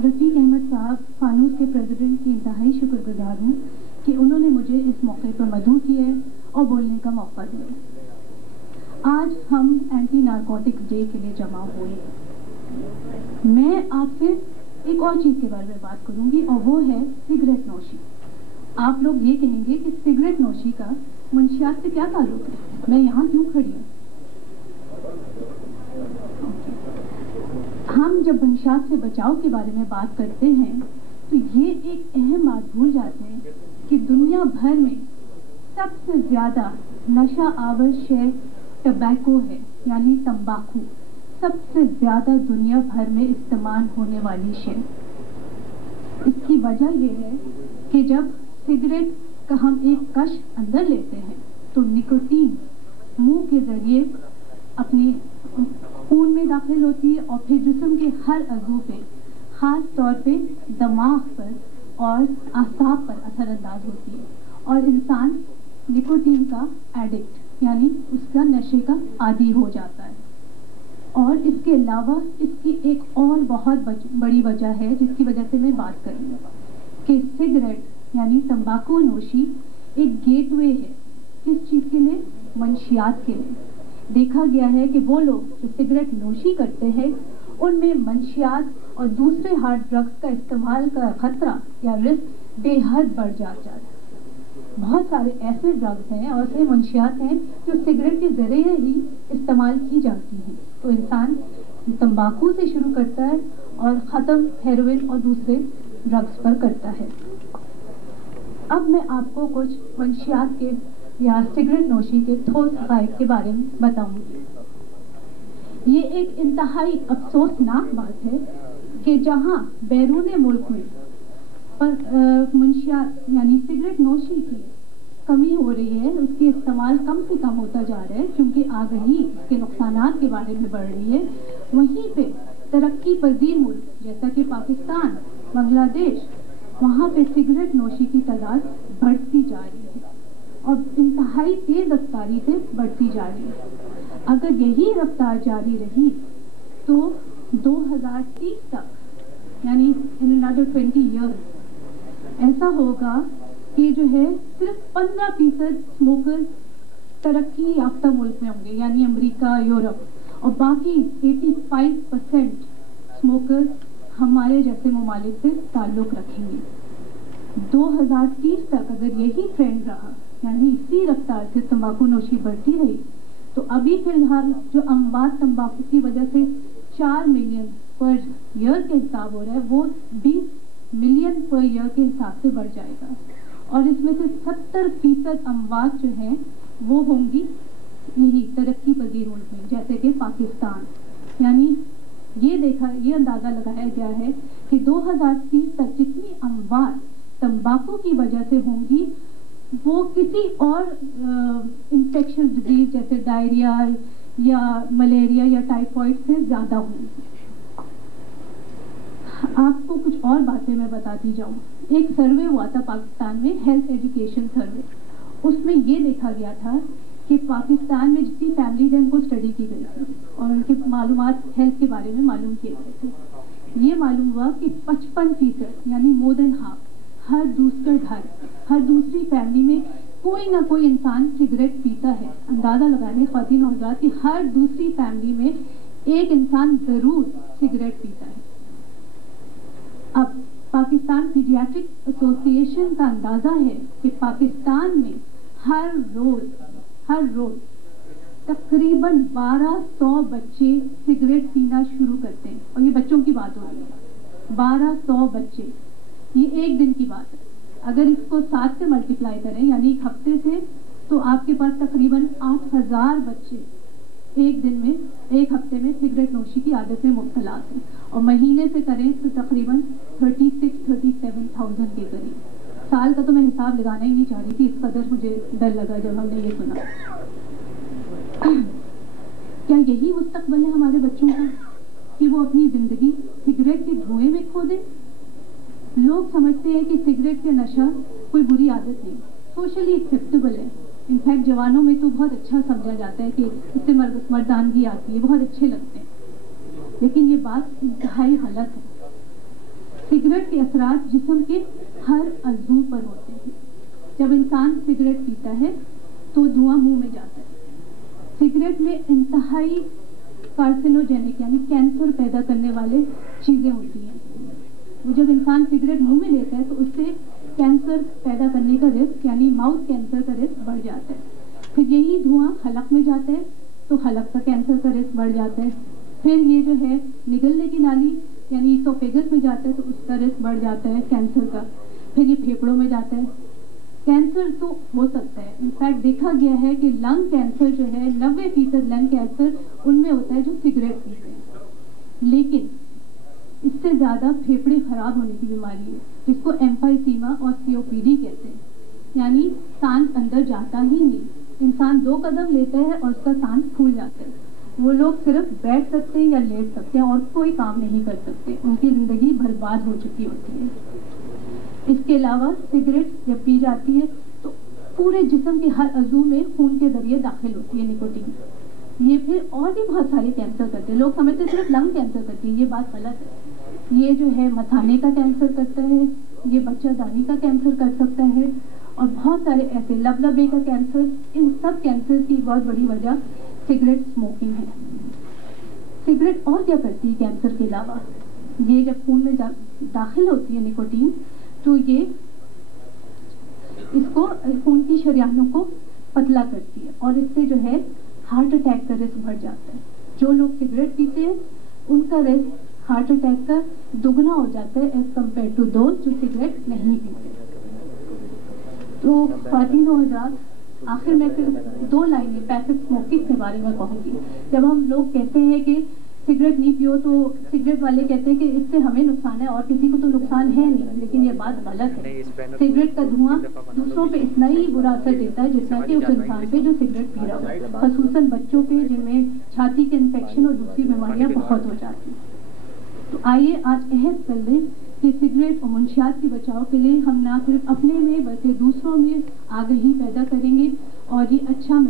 रफ़ीक अहमद साहब फानूस के प्रेसिडेंट की इंतहाई शुक्रगुजार हूँ कि उन्होंने मुझे इस मौके पर मदऊ किया है और बोलने का मौका दिया। आज हम एंटी नारकोटिक्स डे के लिए जमा हुए हैं। मैं आपसे एक और चीज़ के बारे में बात करूँगी और वो है सिगरेट नोशी। आप लोग ये कहेंगे कि सिगरेट नोशी का मंशियात से क्या ताल्लुक है, मैं यहाँ क्यों खड़ी हूँ? हम जब मंशियात से बचाव के बारे में बात करते हैं तो ये एक अहम बात भूल जाते हैं कि दुनिया भर में सबसे ज़्यादा नशा आवर शय टबैको है, यानी तंबाकू सबसे ज़्यादा दुनिया भर में इस्तेमाल होने वाली शय। इसकी वजह यह है कि जब सिगरेट का हम एक कश अंदर लेते हैं तो निकोटीन मुंह के ज़रिए अपनी खून में दाखिल होती है और फिर जिस्म के हर अज़ू पे, ख़ास तौर पे दिमाग पर और आसाब पर असरअंदाज होती है और इंसान निकोटीन का एडिक्ट यानी उसका नशे का आदी हो जाता है। और इसके अलावा इसकी एक और बहुत बड़ी वजह है जिसकी वजह से मैं बात करूँगी कि सिगरेट यानी तंबाकू नोशी एक गेटवे है। किस चीज़ के लिए? मंशियात के लिए। देखा गया है कि वो लोग जो सिगरेट नोशी करते हैं उनमें मंशियात और दूसरे हार्ड ड्रग्स का इस्तेमाल का खतरा या रिस्क बेहद बढ़ जाता है। बहुत सारे ऐसे ड्रग्स हैं और ऐसे मंशियात हैं जो सिगरेट के ज़रिए ही इस्तेमाल की जाती हैं। तो इंसान तंबाकू से शुरू करता है और ख़त्म हेरोइन और दूसरे ड्रग्स पर करता है। अब मैं आपको कुछ मंशियात के या सिगरेट नोशी के ठोस हक़ाइक़ के बारे में बताऊंगी। ये एक इंतहाई अफसोसनाक बात है कि जहां बैरूने मुल्क में मंशियात यानी सिगरेट नोशी की कमी हो रही है, उसके इस्तेमाल कम से कम होता जा रहा है क्योंकि आगाही इसके नुकसानात के बारे में बढ़ रही है, वहीं पे तरक्की पजीर मुल्क जैसा कि पाकिस्तान, बांग्लादेश, वहाँ पे सिगरेट नोशी की तादाद बढ़ती जा रही है और इंतहाई तेज रफ्तारी से बढ़ती जा रही है। अगर यही रफ्तार जारी रही तो 2030 तक यानी इन अनदर 20 ईयर्स ऐसा होगा कि जो है सिर्फ 15% स्मोकर्स तरक्की याफ्ता मुल्क में होंगे यानी अमेरिका, यूरोप, और बाकी 85% स्मोकर्स हमारे जैसे ममालिक से ताल्लुक़ रखेंगे। 2030 तक अगर यही ट्रेंड रहा यानी इसी रफ्तार से तंबाकू नोशी बढ़ती रही तो अभी फिलहाल जो अमवात तंबाकू की वजह से 4 मिलियन पर ईयर के हिसाब हो रहा है वो 20 मिलियन पर ईयर के हिसाब से बढ़ जाएगा और इसमें से 70% अमवात जो हैं वो होंगी यही तरक्की पजीर मुल्क में जैसे कि पाकिस्तान। यानी ये अंदाज़ा लगाया गया है कि 2030 तक जितनी अमवात तंबाकू की वजह से होंगी वो किसी और इंफेक्शन डिजीज जैसे डायरिया या मलेरिया या टाइफाइड से ज़्यादा होंगी। आपको कुछ और बातें मैं बताती जाऊँ। एक सर्वे हुआ था पाकिस्तान में, हेल्थ एजुकेशन सर्वे, उसमें ये देखा गया था कि पाकिस्तान में जितनी फैमिलीज हैं उनको स्टडी की गई थी और उनके मालूमात हेल्थ के बारे में मालूम किए गए थे। ये मालूम हुआ कि 55% यानी मोर देन हाफ हर दूसरे घर, हर दूसरी फैमिली में कोई ना कोई इंसान सिगरेट पीता है। अंदाज़ा लगा लें ख़वातीन और हज़रात कि हर दूसरी फैमिली में एक इंसान ज़रूर सिगरेट पीता है। अब पाकिस्तान पीडियाट्रिक एसोसिएशन का अंदाज़ा है कि पाकिस्तान में हर रोज़ तकरीबन 1200 बच्चे सिगरेट पीना शुरू करते हैं और ये बच्चों की बात हो रही है। 1200 बच्चे, ये एक दिन की बात है। अगर इसको 7 से मल्टीप्लाई करें यानी एक हफ्ते से तो आपके पास तकरीबन 8000 बच्चे एक दिन में, एक हफ्ते में सिगरेट नोशी की आदत में मुब्तला हैं और महीने से करें तो तकरीबन 36-37,000 के करीब। साल का तो मैं हिसाब लगाना ही नहीं चाह रही थी, इस कदर मुझे डर लगा जब हमने ये सुना। क्या यही मुस्तकबिल है हमारे बच्चों का कि वो अपनी ज़िंदगी सिगरेट के धुएं में खो दें? लोग समझते हैं कि सिगरेट का नशा कोई बुरी आदत नहीं, सोशली एक्सेप्टेबल है। इनफैक्ट जवानों में तो बहुत अच्छा समझा जाता है कि इससे मर्दानगी आती है, बहुत अच्छे लगते हैं। लेकिन ये बात इंतहाई गलत है। सिगरेट के असरात जिस्म के हर अज़ू पर होते हैं। जब इंसान सिगरेट पीता है तो धुआं मुंह में जाता है। सिगरेट में इंतहाई कार्सिनोजेनिक यानी कैंसर पैदा करने वाले चीज़ें होती हैं। वो जब इंसान सिगरेट मुंह में लेता है तो उससे कैंसर पैदा करने का रिस्क यानी माउथ कैंसर का रिस्क बढ़ जाता है। फिर यही धुआं हलक में जाता है तो हलक का कैंसर का रिस्क बढ़ जाता है। फिर ये जो है निगलने की नाली यानी इसोफेगस में जाता है तो उसका रिस्क बढ़ जाता है कैंसर का। फिर ये फेफड़ों में जाता है। कैंसर तो हो सकता है, इनफैक्ट देखा गया है कि लंग कैंसर जो है 90% लंग कैंसर उनमें होता है जो सिगरेट पीते हैं। लेकिन इससे ज़्यादा फेफड़े खराब होने की बीमारी है जिसको एम्फाइसीमा और सीओपीडी कहते हैं, यानी सांस अंदर जाता ही नहीं। इंसान 2 कदम लेता है और उसका सांस फूल जाता है। वो लोग सिर्फ बैठ सकते हैं या लेट सकते हैं और कोई काम नहीं कर सकते। उनकी ज़िंदगी बर्बाद हो चुकी होती है। इसके अलावा सिगरेट जब पी जाती है तो पूरे जिस्म के हर अज़ू में खून के ज़रिए दाखिल होती है निकोटीन। ये फिर और भी बहुत सारे कैंसर करते हैं। लोग समझते हैं सिर्फ लंग कैंसर करती है, ये बात गलत है। ये जो है मथाने का कैंसर करता है, ये बच्चादानी का कैंसर कर सकता है और बहुत सारे ऐसे लबलबे का कैंसर। इन सब कैंसर की बहुत बड़ी वजह सिगरेट स्मोकिंग है। सिगरेट और क्या करती है कैंसर के अलावा? ये जब खून में दाखिल होती है निकोटीन तो ये इसको खून की शरीयानों को पतला करती है और इससे जो है हार्ट अटैक का रिस्क बढ़ जाता है। जो लोग सिगरेट पीते हैं उनका रिस्क हार्ट अटैक का दुगना हो जाता है एज कम्पेयर टू दोज जो सिगरेट नहीं पीते। तो ख्वातीनो हज़रात, आखिर में सिर्फ 2 लाइनें पैसिव स्मोकिंग के बारे में कहूँगी। जब हम लोग कहते हैं कि सिगरेट नहीं पियो तो सिगरेट वाले कहते हैं कि इससे हमें नुकसान है और किसी को तो नुकसान है नहीं, लेकिन ये बात गलत है। सिगरेट का धुआं दूसरों पे इतना ही बुरा असर देता है जितना कि उस इंसान पे जो सिगरेट पी रहा हो, खसूसन बच्चों पे जिनमें छाती के इन्फेक्शन और दूसरी बीमारियां बहुत हो जाती हैं। तो आइए आज अहद कर लें कि सिगरेट और मुंशियात के बचाव के लिए हम ना सिर्फ अपने में बल्कि दूसरों में आगाही पैदा करेंगे और ये अच्छा